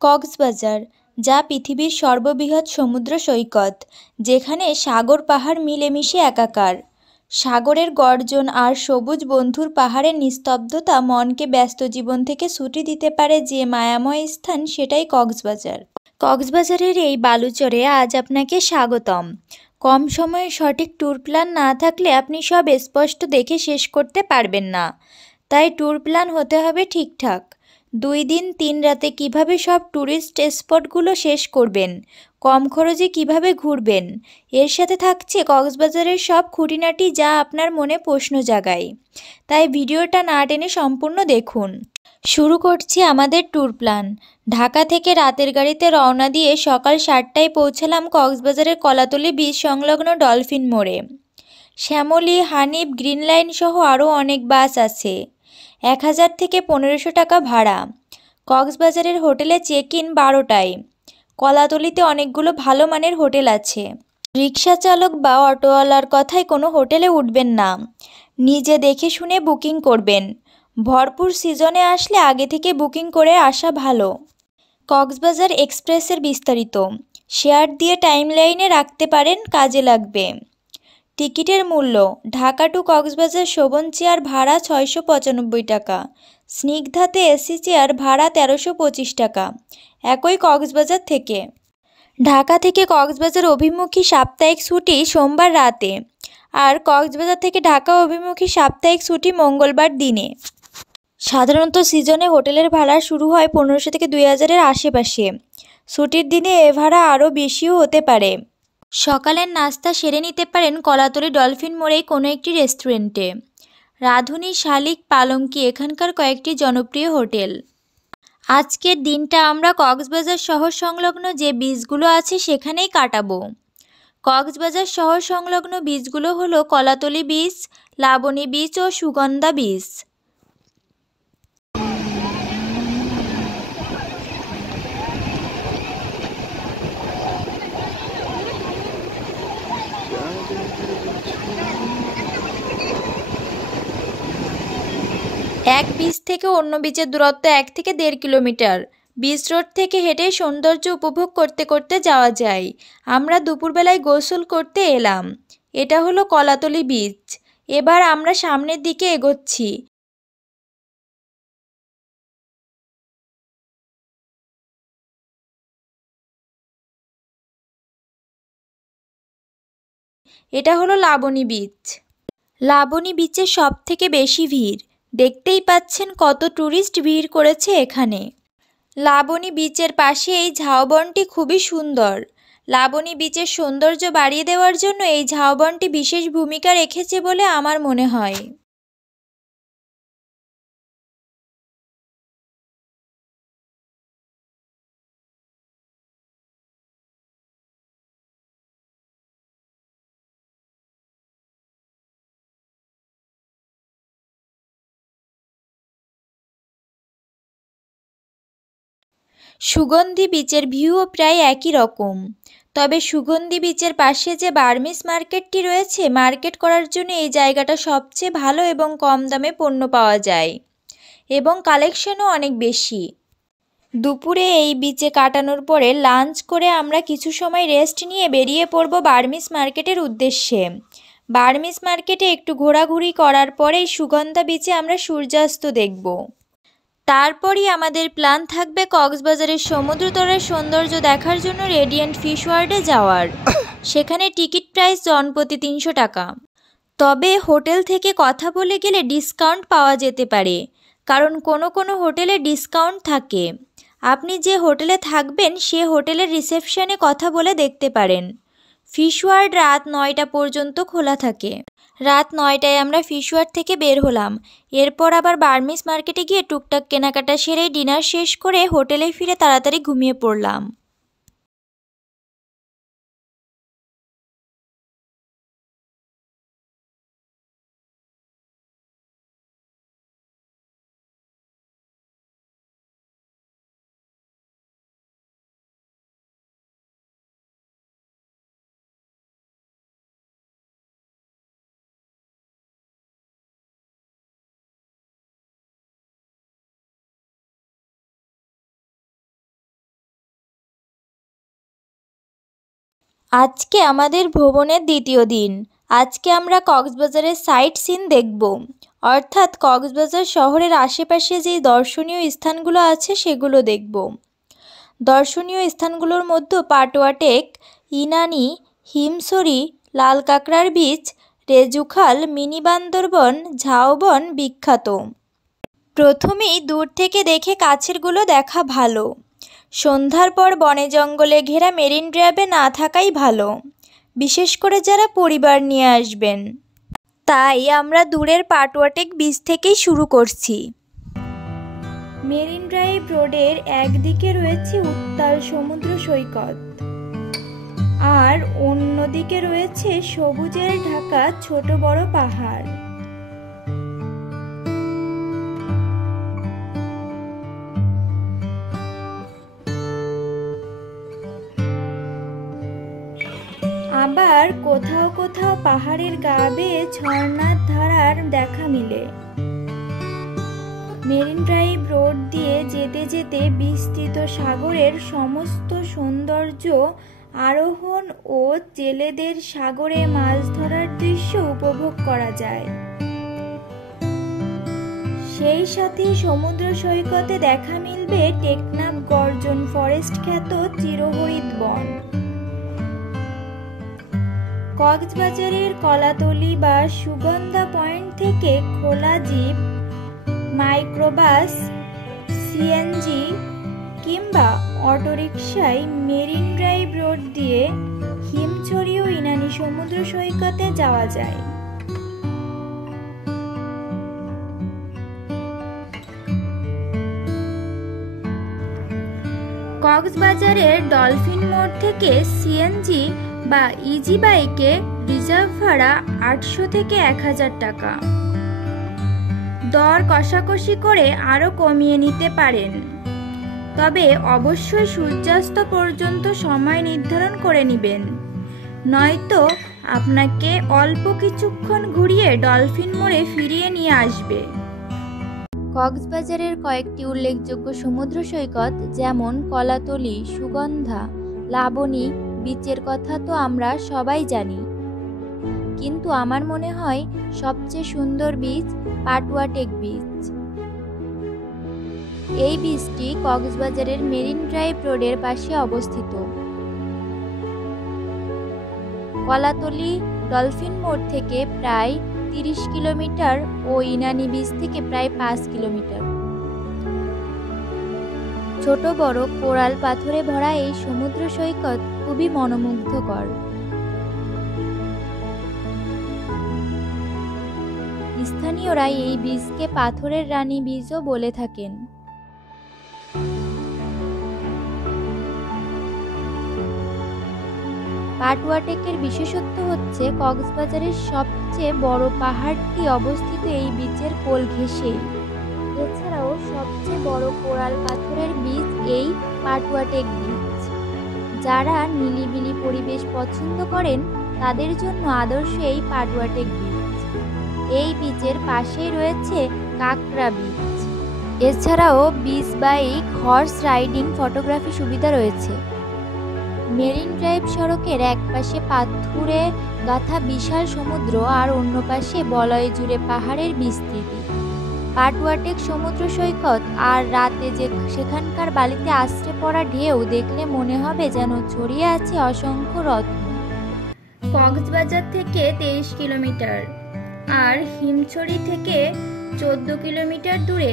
কক্সবাজার, যা পৃথিবীর সর্ববৃহৎ সমুদ্র সৈকত, যেখানে সাগর পাহাড় মিলেমিশে একাকার। সাগরের গর্জন আর সবুজ বন্ধুর পাহাড়ের নিস্তব্ধতা মনকে ব্যস্ত জীবন থেকে ছুটি দিতে পারে যে মায়াময় স্থান, সেটাই কক্সবাজার। কক্সবাজারের এই বালুচরে আজ আপনাকে স্বাগতম। কম সময়ে সঠিক ট্যুর প্ল্যান না থাকলে আপনি সব স্পষ্ট দেখে শেষ করতে পারবেন না। তাই ট্যুর প্ল্যান হতে হবে ঠিকঠাক। 2 দিন 3 রাতে কিভাবে সব ট্যুরিস্ট স্পটগুলো শেষ করবেন, কম খরচে কিভাবে ঘুরবেন, এর সাথে থাকছে কক্সবাজারের সব খুঁটিনাটি যা আপনার মনে প্রশ্ন জাগায়। তাই ভিডিওটা না টেনে সম্পূর্ণ দেখুন। শুরু করছি আমাদের ট্যুর প্ল্যান। ঢাকা থেকে রাতের গাড়িতে রওনা দিয়ে সকাল 7টায় পৌঁছালাম কক্সবাজারের কলাতলী বিচ সংলগ্ন ডলফিন মোড়ে। শ্যামলী, হানিফ, গ্রিন লাইন সহ আরও অনেক বাস আছে। 1000 থেকে 1500 টাকা ভাড়া। কক্সবাজারের হোটেলে চেক ইন 12টায়। কলাতলীতে অনেকগুলো ভালো মানের হোটেল আছে। রিক্সা চালক বা অটোওয়ালার কথায় কোনো হোটেলে উঠবেন না, নিজে দেখে শুনে বুকিং করবেন। ভরপুর সিজনে আসলে আগে থেকে বুকিং করে আসা ভালো। কক্সবাজার এক্সপ্রেসের বিস্তারিত শেয়ার দিয়ে টাইমলাইনে রাখতে পারেন, কাজে লাগবে। টিকিটের মূল্য: ঢাকা টু কক্সবাজার শোভন চেয়ার ভাড়া 695 টাকা, স্নিগ্ধাতে এসি চেয়ার ভাড়া 1325 টাকা, একই কক্সবাজার থেকে। ঢাকা থেকে কক্সবাজার অভিমুখী সাপ্তাহিক ছুটি সোমবার রাতে, আর কক্সবাজার থেকে ঢাকা অভিমুখী সাপ্তাহিক ছুটি মঙ্গলবার দিনে। সাধারণত সিজনে হোটেলের ভাড়া শুরু হয় 1500 থেকে 2000-এর আশেপাশে। ছুটির দিনে এ ভাড়া আরও বেশিও হতে পারে। সকালের নাস্তা সেরে নিতে পারেন কলাতলী ডলফিন মোড়েই কোনো একটি রেস্টুরেন্টে। রাঁধুনি, শালিক, পালঙ্কি এখানকার কয়েকটি জনপ্রিয় হোটেল। আজকের দিনটা আমরা কক্সবাজার শহর সংলগ্ন যে বিচগুলো আছে সেখানেই কাটাবো। কক্সবাজার শহর সংলগ্ন বিচগুলো হলো কলাতলী বিচ, লাবণী বিচ ও সুগন্ধা বিচ। এক বিচ থেকে অন্য বিচের দূরত্ব 1 থেকে 1.5 কিলোমিটার। বিচ রোড থেকে হেঁটে সৌন্দর্য উপভোগ করতে করতে যাওয়া যায়। আমরা দুপুরবেলায় গোসল করতে এলাম। এটা হলো কলাতলী বিচ। এবার আমরা সামনের দিকে এগোচ্ছি। এটা হলো লাবণী বিচ। লাবণী বিচে সব থেকে বেশি ভিড়। দেখতেই পাচ্ছেন কত ট্যুরিস্ট ভিড় করেছে এখানে। লাবণী বিচের পাশে এই ঝাউবনটি খুবই সুন্দর। লাবণী বিচের সৌন্দর্য বাড়িয়ে দেওয়ার জন্য এই ঝাউবনটি বিশেষ ভূমিকা রেখেছে বলে আমার মনে হয়। সুগন্ধি বিচের ভিউও প্রায় একই রকম, তবে সুগন্ধি বিচের পাশে যে বার্মিস মার্কেটটি রয়েছে, মার্কেট করার জন্য এই জায়গাটা সবচেয়ে ভালো এবং কম দামে পণ্য পাওয়া যায় এবং কালেকশনও অনেক বেশি। দুপুরে এই বিচে কাটানোর পরে লাঞ্চ করে আমরা কিছু সময় রেস্ট নিয়ে বেরিয়ে পড়ব বার্মিস মার্কেটের উদ্দেশ্যে। বার্মিস মার্কেটে একটু ঘোরাঘুরি করার পরেই সুগন্ধা বিচে আমরা সূর্যাস্ত দেখব। তারপরই আমাদের প্ল্যান থাকবে কক্সবাজারের সমুদ্রতলের সৌন্দর্য দেখার জন্য রেডিয়েন্ট ফিশ ওয়ার্ল্ডে যাওয়ার। সেখানে টিকিট প্রাইস জনপ্রতি 300 টাকা। তবে হোটেল থেকে কথা বলে গেলে ডিসকাউন্ট পাওয়া যেতে পারে, কারণ কোনো কোনো হোটেলে ডিসকাউন্ট থাকে। আপনি যে হোটেলে থাকবেন সে হোটেলের রিসেপশনে কথা বলে দেখতে পারেন। ফিশ ওয়ার্ল্ড রাত 9টা পর্যন্ত খোলা থাকে। রাত 9টায় আমরা ফিশ ওয়ার্ল্ড থেকে বের হলাম। এরপর আবার বার্মিস মার্কেটে গিয়ে টুকটাক কেনাকাটা সেরে ডিনার শেষ করে হোটেলে ফিরে তাড়াতাড়ি ঘুমিয়ে পড়লাম। আজকে আমাদের ভ্রমণের দ্বিতীয় দিন। আজকে আমরা কক্সবাজারের সাইট সিন দেখব, অর্থাৎ কক্সবাজার শহরের আশেপাশে যেই দর্শনীয় স্থানগুলো আছে সেগুলো দেখব। দর্শনীয় স্থানগুলোর মধ্যে পাটুয়া টেক, ইনানি, হিমছড়ি, লাল কাঁকড়ার বীচ, রেজুখাল, মিনি বান্দরবন, ঝাউবন বিখ্যাত। প্রথমেই দূর থেকে দেখে কাছেরগুলো দেখা ভালো। সন্ধ্যার পর বনে জঙ্গলে ঘেরা মেরিন ড্রাইভে না থাকাই ভালো, বিশেষ করে যারা পরিবার নিয়ে আসবেন। তাই আমরা দূরের পাটুয়াটেক বীচ থেকেই শুরু করছি। মেরিন ড্রাইভ রোডের একদিকে রয়েছে উত্তাল সমুদ্র সৈকত, আর অন্যদিকে রয়েছে সবুজের ঢাকা ছোট বড় পাহাড়। আবার কোথাও কোথাও পাহাড়ের গা বেয়ে ঝর্ণার ধারার দেখা মিলে। মেরিন ড্রাইভ রোড দিয়ে যেতে যেতে বিস্তৃত সাগরের সমস্ত সৌন্দর্য আরোহণ ও জেলেদের সাগরে মাছ ধরার দৃশ্য উপভোগ করা যায়। সেই সাথে সমুদ্র সৈকতে দেখা মিলবে টেকনাফ গর্জন ফরেস্ট খ্যাত চিরহরিৎ বন। কক্সবাজারের কলাতলি বা সুগন্ধা পয়েন্ট থেকে খোলা জিপ, মাইক্রোবাস, সিএনজি কিংবা অটোরিকশায় মেরিন ড্রাইভ রোড দিয়ে হিমছড়ি ও ইনানি সমুদ্র সৈকতে যাওয়া যায়। কক্সবাজারের ডলফিন মোড় থেকে সিএনজি বা ইজি বাইকে রিজার্ভ ভাড়া 800 থেকে 1000 টাকা। দর কষাকষি করে আরও কমিয়ে নিতে পারেন, তবে অবশ্যই সূর্যাস্ত পর্যন্ত সময় নির্ধারণ করে নেবেন, নয়তো আপনাকে অল্প কিছুক্ষণ ঘুরিয়ে ডলফিন মোড়ে ফিরিয়ে নিয়ে আসবে। কক্সবাজারের কয়েকটি উল্লেখযোগ্য সমুদ্র সৈকত যেমন কলাতলি, সুগন্ধা, লাবণী বিচের কথা তো আমরা সবাই জানি, কিন্তু আমার মনে হয় সবচেয়ে সুন্দর বিচ পাটুয়া টেক বিচ। এই বিচটি কক্সবাজারের মেরিন ড্রাইভ রোডের পাশে অবস্থিত। কলাতলি ডলফিন মোড় থেকে প্রায় 30 কিলোমিটার ও ইনানি বিচ থেকে প্রায় 5 কিলোমিটার। ছোট বড় কোরাল পাথরে ভরা এই সমুদ্র সৈকত খুবই মনোমুগ্ধকর। স্থানীয়রা এই বীজকে পাথরের রানী বীজও বলে থাকেন। পাটুয়া টেকের বিশেষত্ব হচ্ছে কক্সবাজারের সবচেয়ে বড় পাহাড়টি অবস্থিত এই বীচের কোল ঘেঁষেই। এছাড়াও সবচেয়ে বড় কোরাল পাথরের বীচ এই পাটুয়া টেক বীচ। যারা নিলিবিলি পরিবেশ পছন্দ করেন তাদের জন্য আদর্শ এই পাটুয়া টেক বীচ। এই বীচের পাশেই রয়েছে কাঁকড়া বীচ। এছাড়াও beach bike, horse riding, photography সুবিধা রয়েছে। মেরিন ড্রাইভ সড়কের এক পাশে পাথুরে গাঁথা বিশাল সমুদ্র আর অন্য পাশে বলয় জুড়ে পাহাড়ের বিস্তৃতি। পাটুয়া টেক সমুদ্র সৈকত আর রাতে যে সেখানকার বালিতে আছড়ে পড়া ঢেউ দেখলে মনে হবে যেন ছড়িয়ে আছে অসংখ্য রত্ন। কক্সবাজার থেকে 23 কিলোমিটার আর হিমছড়ি থেকে 14 কিলোমিটার দূরে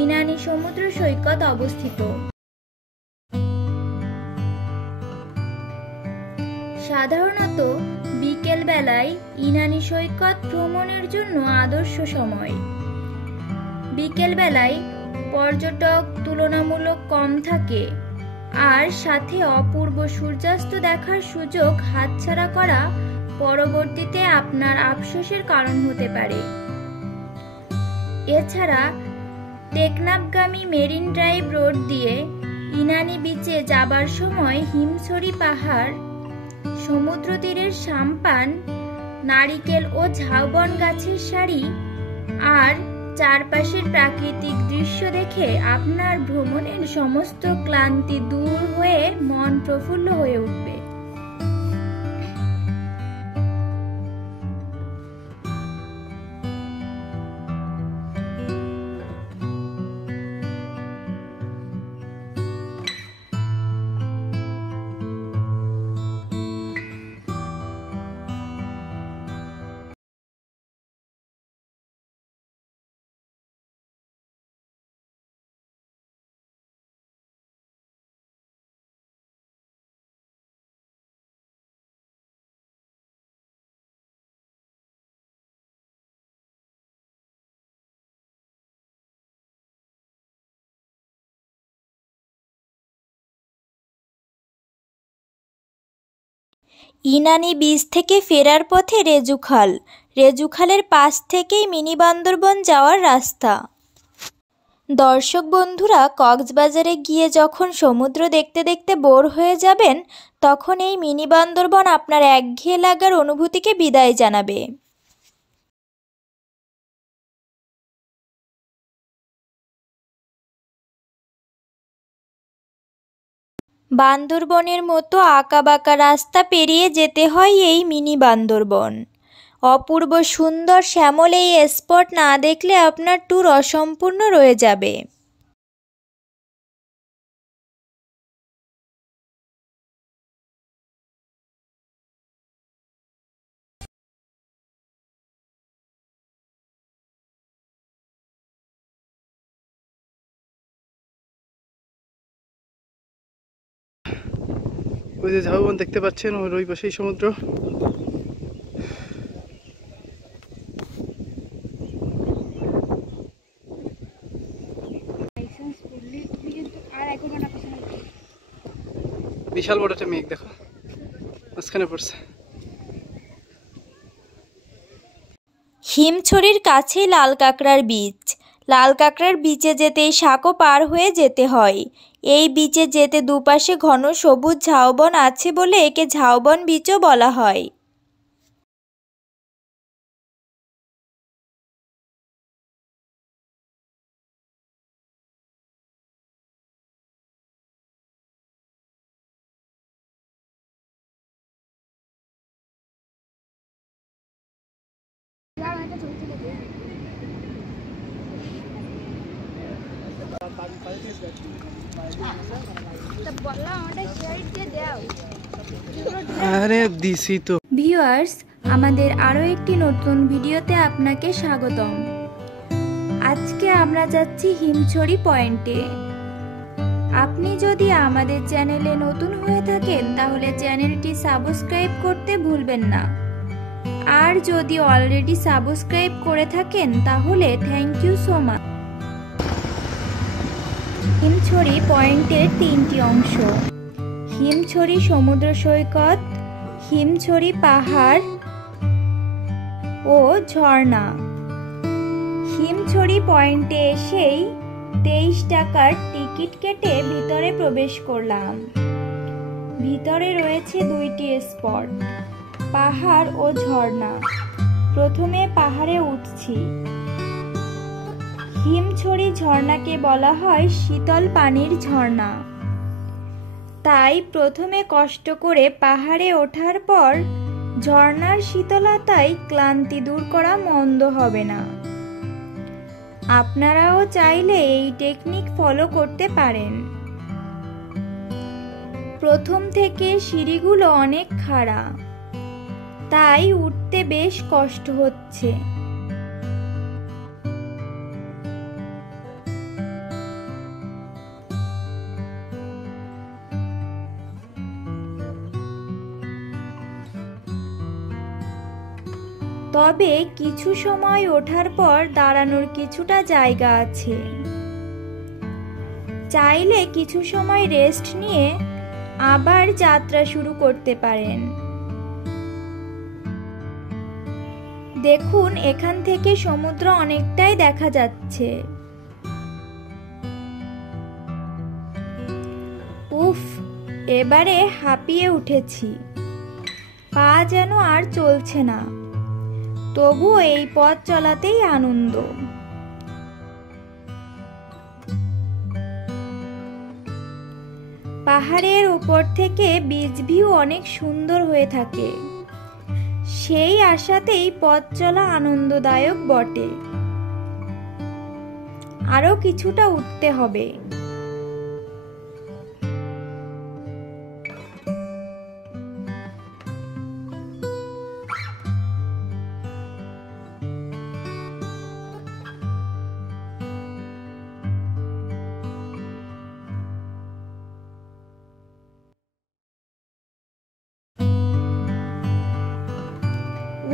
ইনানি সমুদ্র সৈকত অবস্থিত। সাধারণত বিকেল বেলায় ইনানি সৈকত ভ্রমণের জন্য আদর্শ সময়। বিকেল বেলায় পর্যটক তুলনামূলক কম থাকে, আর সাথে অপূর্ব সূর্যাস্ত দেখার সুযোগ হাতছাড়া করা পরবর্তীতে আপনার আফসোসের কারণ হতে পারে। এছাড়া টেকনাফগামী মেরিন ড্রাইভ রোড দিয়ে ইনানি বিচে যাবার সময় হিমছড়ি পাহাড়, সমুদ্র তীরের সাম্পান, নারিকেল ও ঝাউবন গাছের সারি আর চারপাশের প্রাকৃতিক দৃশ্য দেখে আপনার ভ্রমণের সমস্ত ক্লান্তি দূর হয়ে মন প্রফুল্ল হয়ে উঠবে। ইনানি বীচ থেকে ফেরার পথে রেজুখাল, রেজুখালের পাশ থেকেই মিনি বান্দরবন যাওয়ার রাস্তা। দর্শক বন্ধুরা, কক্সবাজারে গিয়ে যখন সমুদ্র দেখতে দেখতে বোর হয়ে যাবেন, তখন এই মিনি বান্দরবন আপনার একঘেয়ে লাগার অনুভূতিকে বিদায় জানাবে। বান্দরবনের মতো আঁকাবাঁকা রাস্তা পেরিয়ে যেতে হয় এই মিনি বান্দরবন। অপূর্ব সুন্দর শ্যামল এই স্পট না দেখলে আপনার ট্যুর অসম্পূর্ণ রয়ে যাবে। ওই যে ঝাউবন দেখতে পাচ্ছেন, ওর ওই পাশেই সমুদ্র। বিশাল বড় একটা মেঘ দেখো মাঝখানে পড়ছে। হিমছড়ির কাছেই লাল কাঁকড়ার বীচ। লাল কাঁকড়ার বিচে যেতেই সাঁকো পার হয়ে যেতে হয়। এই বিচে যেতে দুপাশে ঘন সবুজ ঝাউবন আছে বলে একে ঝাউবন বিচও বলা হয়। আরে দিছি তো। ভিউয়ার্স, আমাদের আরও একটি নতুন ভিডিওতে আপনাকে স্বাগতম। আজকে আমরা যাচ্ছি হিমছড়ি পয়েন্টে। আপনি যদি আমাদের চ্যানেলে নতুন হয়ে থাকেন তাহলে চ্যানেলটি সাবস্ক্রাইব করতে ভুলবেন না। আর যদি অলরেডি সাবস্ক্রাইব করে থাকেন তাহলে থ্যাংক ইউ সো মাচ। হিমছড়ি পয়েন্টের তিনটি অংশ: হিমছড়ি সমুদ্র সৈকত, হিমছড়ি পাহাড় ও ঝর্ণা। হিমছড়ি পয়েন্টে এসেই 23 টাকার টিকিট কেটে ভিতরে প্রবেশ করলাম। ভিতরে রয়েছে দুইটি স্পট, পাহাড় ও ঝর্ণা। প্রথমে পাহাড়ে উঠছি। হিমছড়ি ঝর্ণাকে বলা হয় শীতল পানির ঝর্ণা। তাই প্রথমে কষ্ট করে পাহাড়ে ওঠার পর ঝর্ণার শীতলতায় ক্লান্তি দূর করা মন্দ হবে না। আপনারাও চাইলে এই টেকনিক ফলো করতে পারেন। প্রথম থেকে সিঁড়িগুলো অনেক খাড়া, তাই উঠতে বেশ কষ্ট হচ্ছে। তবে কিছু সময় ওঠার পর দাঁড়ানোর কিছুটা জায়গা আছে। চাইলে কিছু সময় রেস্ট নিয়ে আবার যাত্রা শুরু করতে পারেন। দেখুন, এখান থেকে সমুদ্র অনেকটাই দেখা যাচ্ছে। উফ, এবারে হাঁপিয়ে উঠেছি, পা যেন আর চলছে না। তবুও এই পথ চলাতেই আনন্দ। পাহাড়ের উপর থেকে বিচ ভিউ অনেক সুন্দর হয়ে থাকে। সেই আশাতেই পথ চলা আনন্দদায়ক বটে। আরো কিছুটা উঠতে হবে।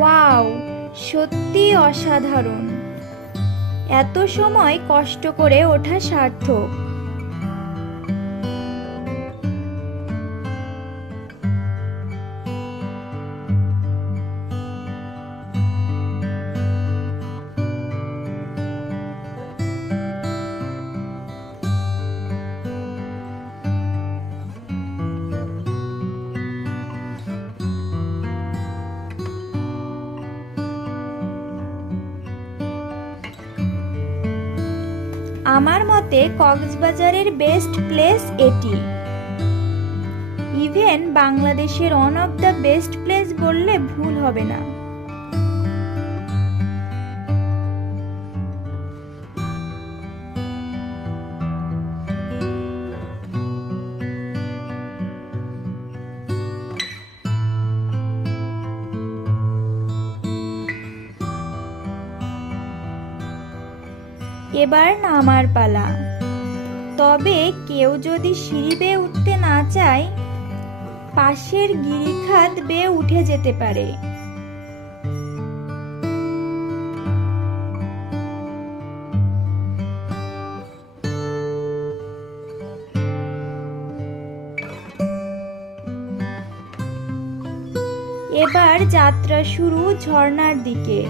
ওয়াও, সত্যি অসাধারণ। এত সময় কষ্ট করে ওঠা সার্থক। আমার মতে কক্সবাজারের বেস্ট প্লেস এটি। ইভেন বাংলাদেশের one of the best place বললে ভুল হবে না। এবার নামার পালা। তবে কেউ যদি সিঁড়ি বেয়ে উঠতে না চায়, পাশের গিরিখাত বেয়ে উঠে যেতে পারে। এবার যাত্রা শুরু ঝর্ণার দিকে।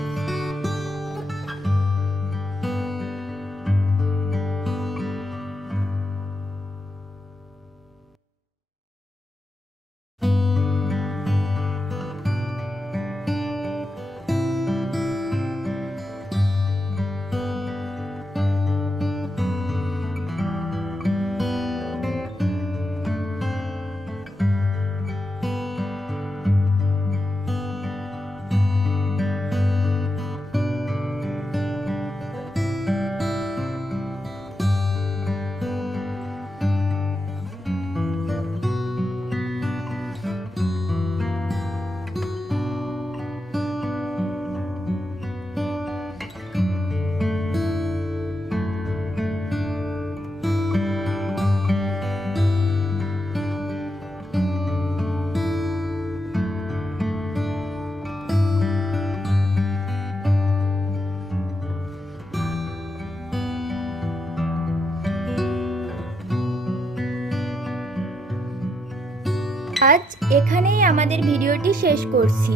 আজ এখানেই আমাদের ভিডিওটি শেষ করছি।